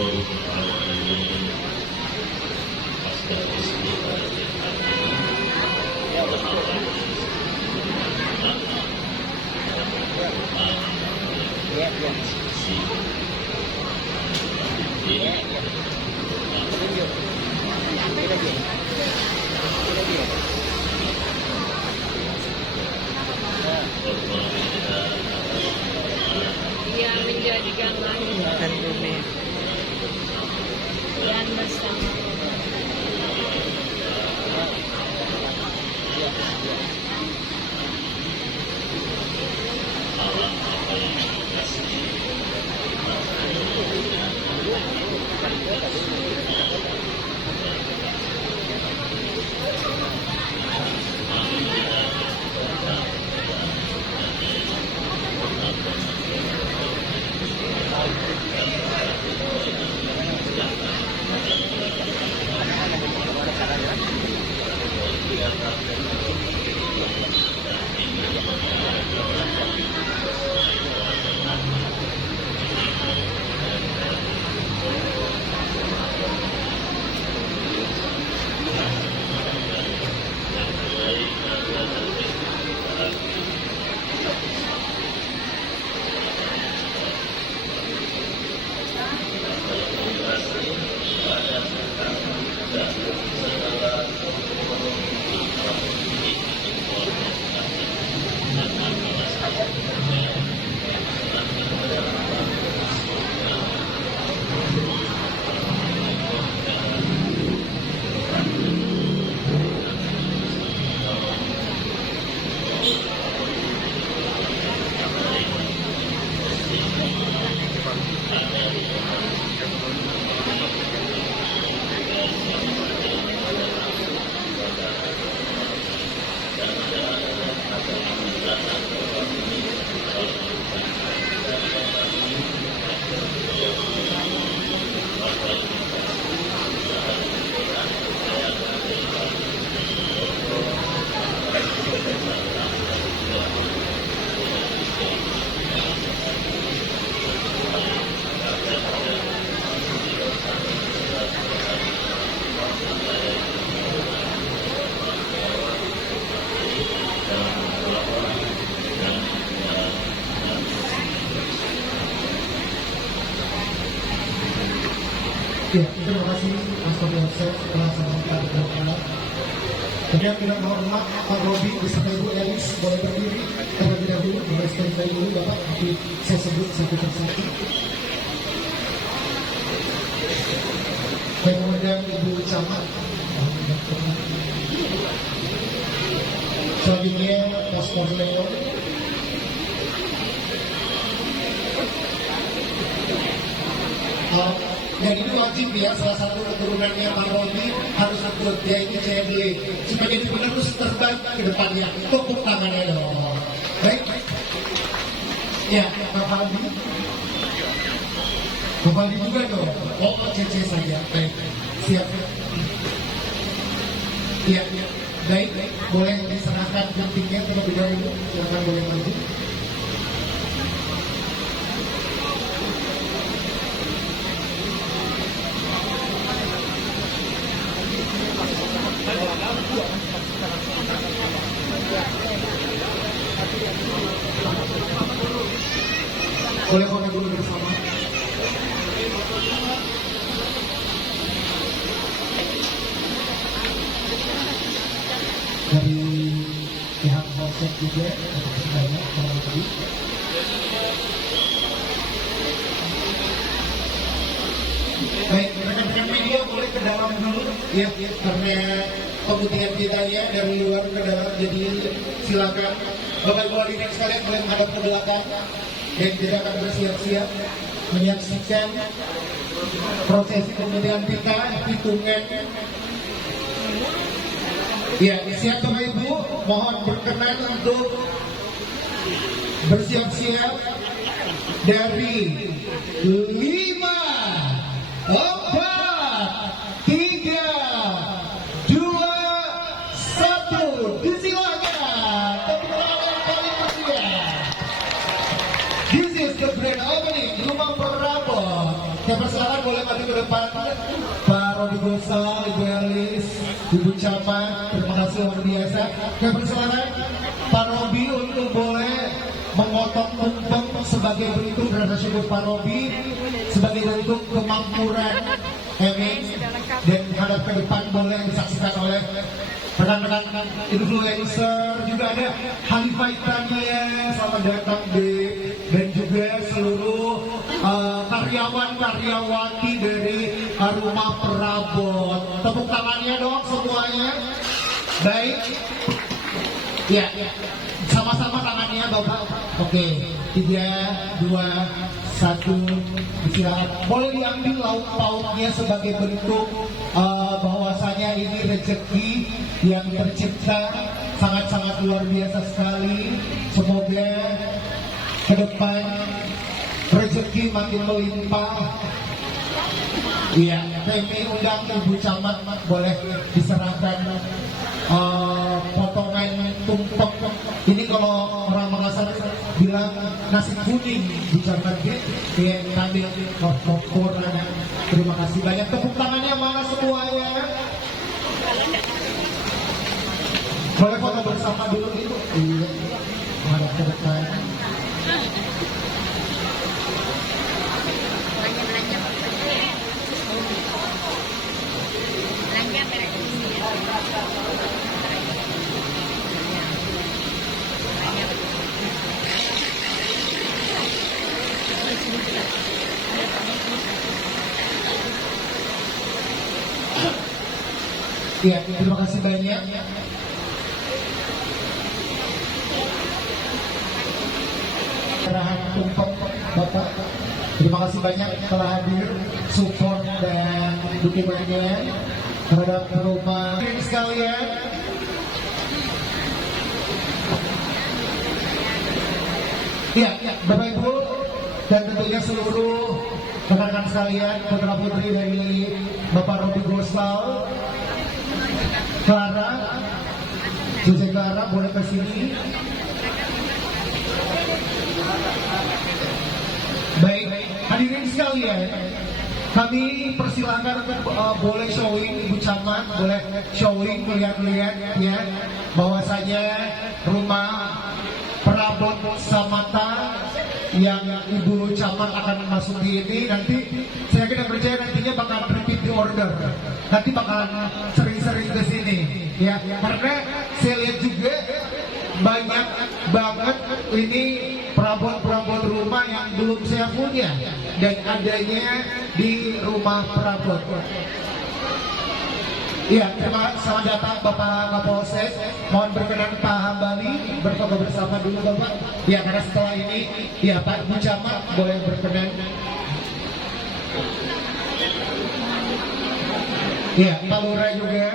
Ia menjadikan langit dan bumi dan bersama Ya, terima kasih Mas Komunisir telah sampaikan berkata. Kemudian kita hormat Pak Robi beserta Ibu Elis boleh berdiri terlebih dahulu, mereskan dari dulu Bapak, tapi saya sebut satu persatu. Kemudian Ibu Camat. Selanjutnya Pastor Leo. Dan itu wajib ya, salah satu keturunannya Pak Robi harus ikut, yaitu CMD. Supaya jadi penerus terbaik ke depannya. Tepuk tangannya dong. Baik. Ya, Pak Faldi. Pak Faldi juga dong. Oh, CC saja. Baik. Siap. Iya, ya. Baik. Boleh diserahkan guntingnya terlebih dahulu. Silakan boleh maju. Boleh komen dulu bersama. Dari pihak Polsek juga untuk sebanyak kurang lebih. Baik, rekan-rekan media boleh ke dalam dulu ya, karena pemutihan kita ya dari luar ke dalam, jadi silakan Bapak Ibu hadirin sekalian boleh menghadap ke belakang dan kita akan bersiap-siap menyaksikan prosesi pemutihan kita, hitungan. Ya, siap Bapak Ibu, mohon berkenan untuk bersiap-siap dari 5, 4, 3, 2, 1, disilakan. Tepuk tangan yang paling meriah. This is the grand opening Rumah Perabot. Yang bersama boleh Gosal, Ibu Elis, Ibu Camat, terima kasih luar biasa. Kami persilakan Pak Robi untuk boleh memotong tumpeng sebagai bentuk rasa syukur Pak Robi, sebagai bentuk kemakmuran. Amin. Dan hadap ke depan boleh disaksikan oleh rekan-rekan influencer, juga ada Halifah Tania, selamat datang dan juga seluruh karyawan-karyawati dari Rumah Perabot. Tepuk tangannya dong semuanya. Baik. Ya, sama-sama tangannya Bapak. Oke, 3, 2, 1, silakan. Boleh diambil lauk pauknya sebagai bentuk bahwasanya ini rezeki yang tercipta sangat-sangat luar biasa sekali. Semoga ke depan rezeki makin melimpah. Iya, kami undang Ibu Camat, boleh diserahkan potongan tumpeng. Ini kalau orang Makassar bilang nasi kuning, bukan lagi kayak kambing popcorn. Terima kasih banyak. Tepuk tangannya mana semuanya? Boleh foto bersama dulu itu. Iya, menghadap ke depan. Ya, terima kasih banyak. Serahan tumpeng Bapak, terima kasih banyak telah hadir, support dan dukungannya terhadap rumah sekalian. Ya, Bapak Ibu dan tentunya seluruh rekan-rekan sekalian, putra putri dari Bapak Robi Gosal, Clara, Jose Clara, boleh ke sini. Baik, hadirin sekalian, kami persilakan boleh showing, Ibu Camat, boleh showing, melihat-lihat ya, bahwasanya rumah perabot Samata yang Ibu Camat akan masuki ini nanti saya kira percaya nantinya bakal repeat the order, nanti bakalan sering-sering ke sini ya, karena saya lihat juga banyak banget ini perabot-perabot rumah yang belum saya punya dan adanya di rumah perabot. Iya, terima kasih. Selamat datang Bapak Kapolsek. Mohon berkenan Pak Hambali berfoto bersama dulu Bapak. Ya, karena setelah ini, ya Pak Ibu Camat boleh berkenan. Iya, Pak Lurah juga.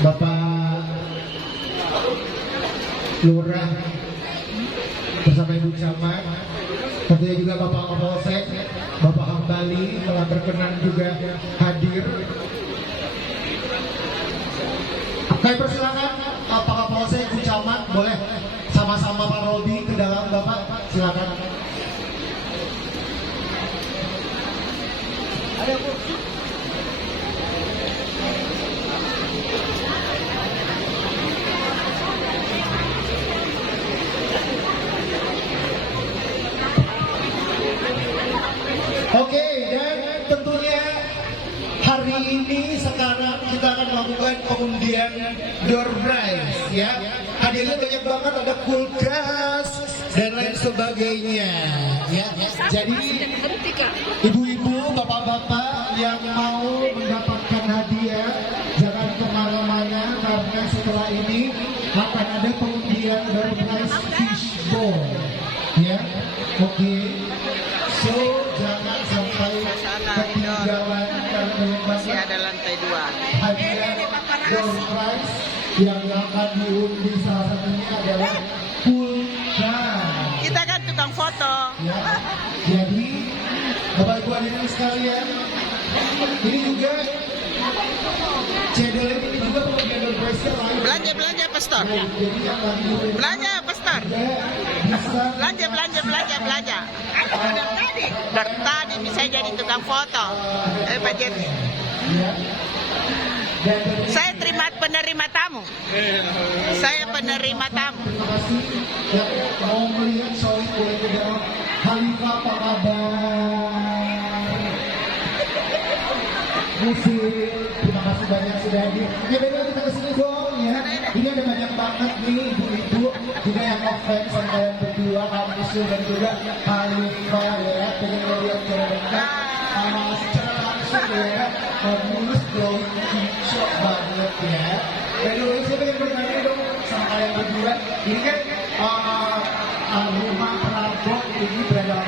Bapak Lurah bersama Ibu Camat. Tentunya juga Bapak Kapolsek, Bapak Hambali telah berkenan juga hadir. Kami persilakan Pak Kapolsek, Ibu Camat, boleh sama-sama Pak Robi ke dalam Bapak, silakan. Ayo Bu. Oke, dan tentunya hari ini sekarang kita akan melakukan pengundian door prize ya. Hadiahnya banyak banget, ada kulkas dan lain sebagainya ya. Jadi ibu-ibu, bapak-bapak yang mau mendapatkan hadiah jangan kemana-mana karena setelah ini akan ada pengundian door prize fishbowl ya. Oke. So, jangan sampai ketinggalan karena masih ada lantai 2. hadiah door prize yang akan diundi salah satunya adalah kulkas. Kita kan tukang foto. Ya, jadi Bapak Ibu hadirin sekalian, ini juga cedel ini juga pengundian door prize lain. Belanja Pastor. Jadi yang lagi Belanja Pastor. motor. Belanja. Dari tadi bisa jadi tukang foto. Pak Jerry. Saya penerima tamu. Saya penerima tamu. Terima kasih yang mau melihat Solid boleh ke dalam. Halifah apa kabar? Musik, terima kasih banyak sudah hadir. Ya benar kita kesini dong ya. Ini ada banyak banget nih ibu-ibu juga yang ngefans sama kalian berdua, Kang Musul dan juga Halifah ya. Pengen lihat cara dekat secara langsung ya. Mulus glowing shock banget ya. Dan dulu siapa yang bertanya dong sama kalian berdua? Ini kan rumah perabot ini berada